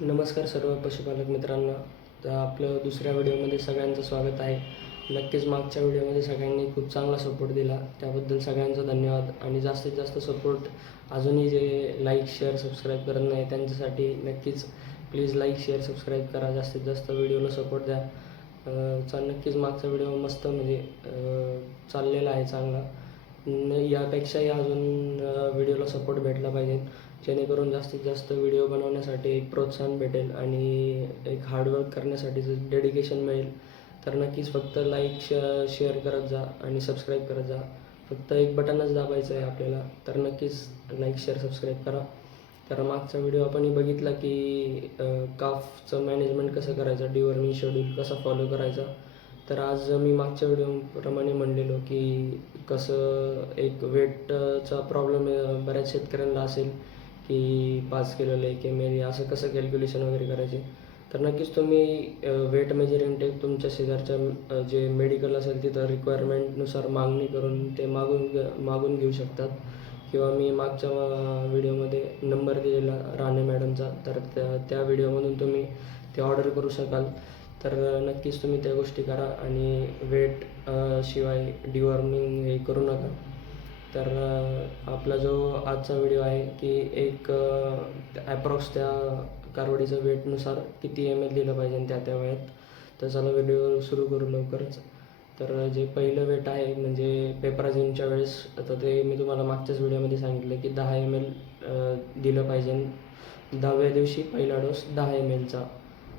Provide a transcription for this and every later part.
नमस्कार सर्व पशुपालक मित्रांनो. तर आपलं दुसऱ्या व्हिडिओमध्ये सगळ्यांचं स्वागत आहे. नक्कीच मागच्या व्हिडिओमध्ये सगळ्यांनी खूप चांगला सपोर्ट दिला. त्याबद्दल सगळ्यांचा धन्यवाद. आणि जास्तीत जास्त सपोर्ट अजूनही जे लाईक शेअर सबस्क्राईब करत नाही त्यांच्यासाठी नक्कीच प्लीज लाईक शेअर सबस्क्राईब करा. जास्तीत जास्त व्हिडिओला सपोर्ट द्या. चा नक्कीच मागचा व्हिडिओ मस्त म्हणजे चाललेला आहे चांगला. न यापेक्षाही अजून व्हिडिओला सपोर्ट भेटला पाहिजे. जेणेकरून जास्तीत जास्त व्हिडिओ बनवण्यासाठी एक प्रोत्साहन भेटेल आणि एक हार्डवर्क करण्यासाठीचं डेडिकेशन मिळेल तर नक्कीच फक्त लाईक श शेअर करत जा आणि सबस्क्राईब करत जा. फक्त एक बटनच दाबायचं आहे आपल्याला तर नक्कीच लाईक शेअर सबस्क्राईब करा. तर मागचा व्हिडिओ आपणही बघितला की काफचं मॅनेजमेंट कसं करायचं डिवर्मिंग शेड्यूल कसा फॉलो करायचा. तर आज मी मागच्या व्हिडिओप्रमाणे म्हणलेलो की कसं एक वेटचा प्रॉब्लेम बऱ्याच शेतकऱ्यांना असेल की पास केलेलं आहे एम एल असं कसं कॅल्क्युलेशन वगैरे करायचे. तर नक्कीच तुम्ही वेट मेजरिंग टेप तुमच्या शेजारच्या जे मेडिकल असेल तिथं रिक्वायरमेंटनुसार मागणी करून ते मागून मागून घेऊ शकतात. किंवा मी मागच्या व्हिडिओमध्ये नंबर दिलेला राणे मॅडमचा तर त्या त्या व्हिडिओमधून तुम्ही ते ऑर्डर करू शकाल. तर नक्कीच तुम्ही त्या गोष्टी करा आणि वेट शिवाय डिवॉर्मिंग हे करू नका. तर आपला जो आजचा व्हिडिओ आहे की एक ॲप्रॉक्स त्या कारवडीचं वेटनुसार किती एम एल दिलं पाहिजे त्या त्या वेळेत तर चला व्हिडिओ सुरू करू लवकरच. तर जे पहिलं वेट आहे म्हणजे पेपराझिनच्या वेळेस आता ते मी तुम्हाला मागच्याच व्हिडिओमध्ये सांगितलं की दहा एम एल दिलं पाहिजे. दहाव्या दिवशी पहिला डोस दहा एम एलचा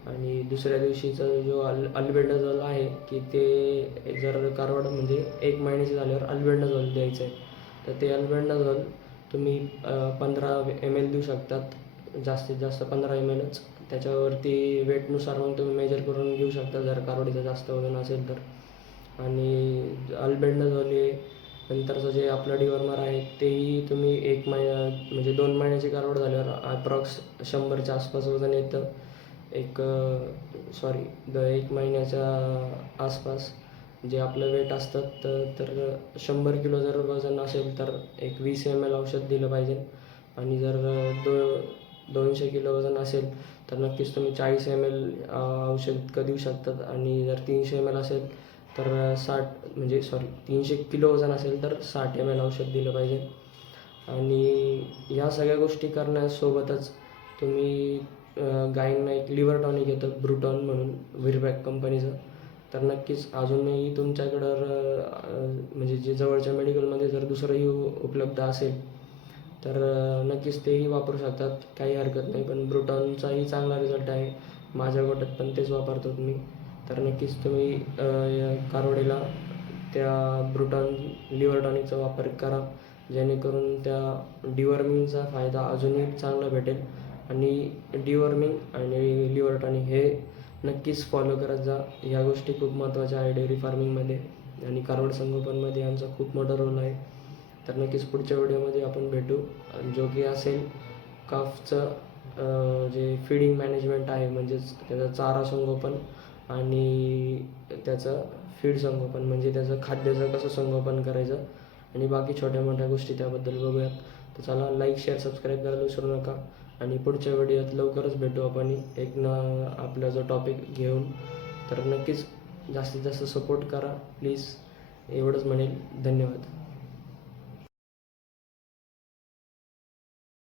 आणि दुसऱ्या दिवशीचा जो अल अल्बेंडाझोल आहे की ते जर कारवड म्हणजे एक महिन्याचे झाल्यावर अल्बेंडाझोल द्यायचं आहे तर ते अल्बेंडाझोल तुम्ही पंधरा एम एल देऊ शकतात. जास्तीत जास्त पंधरा एम एलच त्याच्यावरती वेटनुसार मग तुम्ही मेजर करून घेऊ शकता. जर कारवडीचं जास्त वजन असेल तर. आणि अल्बेंडाझोल हे नंतरचं जे आपलं डिवर्मर आहे तेही तुम्ही एक महिना म्हणजे दोन महिन्याची कारवड झाल्यावर अप्रॉक्स शंभरच्या आसपास वजन येतं. एक सॉरी द एक महिन्याच्या आसपास. जे आपलं वेट असतात तर शंभर किलो जर वजन असेल तर एक वीस एम एल औषध दिलं पाहिजे. आणि जर दो दोनशे किलो वजन असेल तर नक्कीच तुम्ही चाळीस एम एल औषध इतकं देऊ शकतात. आणि जर तीनशे एम एल असेल तर साठ म्हणजे सॉरी तीनशे किलो वजन असेल तर साठ एम एल औषध दिलं पाहिजे. आणि ह्या सगळ्या गोष्टी करण्यासोबतच तुम्ही गायींना एक लिव्हर टॉनिक येतं ब्रुटॉन म्हणून विरबॅक कंपनीचं तर नक्कीच अजूनही तुमच्याकडं म्हणजे जे जवळच्या मेडिकलमध्ये जर दुसरंही उपलब्ध असेल तर नक्कीच तेही वापरू शकतात. काही हरकत नाही पण ब्रुटॉनचाही चांगला रिझल्ट आहे. माझ्या गोट्यात पण तेच वापरतो मी. तर नक्कीच तुम्ही अं, या कारवडीला त्या ब्रुटॉन लिव्हर टॉनिकचा वापर करा. जेणेकरून त्या डिवॉर्मिंगचा फायदा अजूनही चांगला भेटेल. आणि डिवॉर्मिंग आणि लिव्हर टॉनिक हे नक्कीच फॉलो करत जा. या गोष्टी खूप महत्त्वाच्या आहे डेअरी फार्मिंगमध्ये आणि कारवड संगोपनमध्ये आमचा खूप मोठा रोल आहे. तर नक्कीच पुढच्या व्हिडिओमध्ये आपण भेटू. आणि जो की असेल काफचं जे फीडिंग मॅनेजमेंट आहे म्हणजेच त्याचं चारा संगोपन आणि त्याचं फीड संगोपन म्हणजे त्याचं खाद्याचं कसं संगोपन करायचं आणि बाकी छोट्या मोठ्या गोष्टी त्याबद्दल बघूयात. तर चला लाईक शेअर सबस्क्राईब करायला विसरू नका. आणि पुढच्या व्हिडिओत लवकरच भेटू आपण. एक न आपला जो टॉपिक घेऊन. तर नक्कीच जास्तीत जास्त सपोर्ट करा. प्लीज एवढंच म्हणेल. धन्यवाद.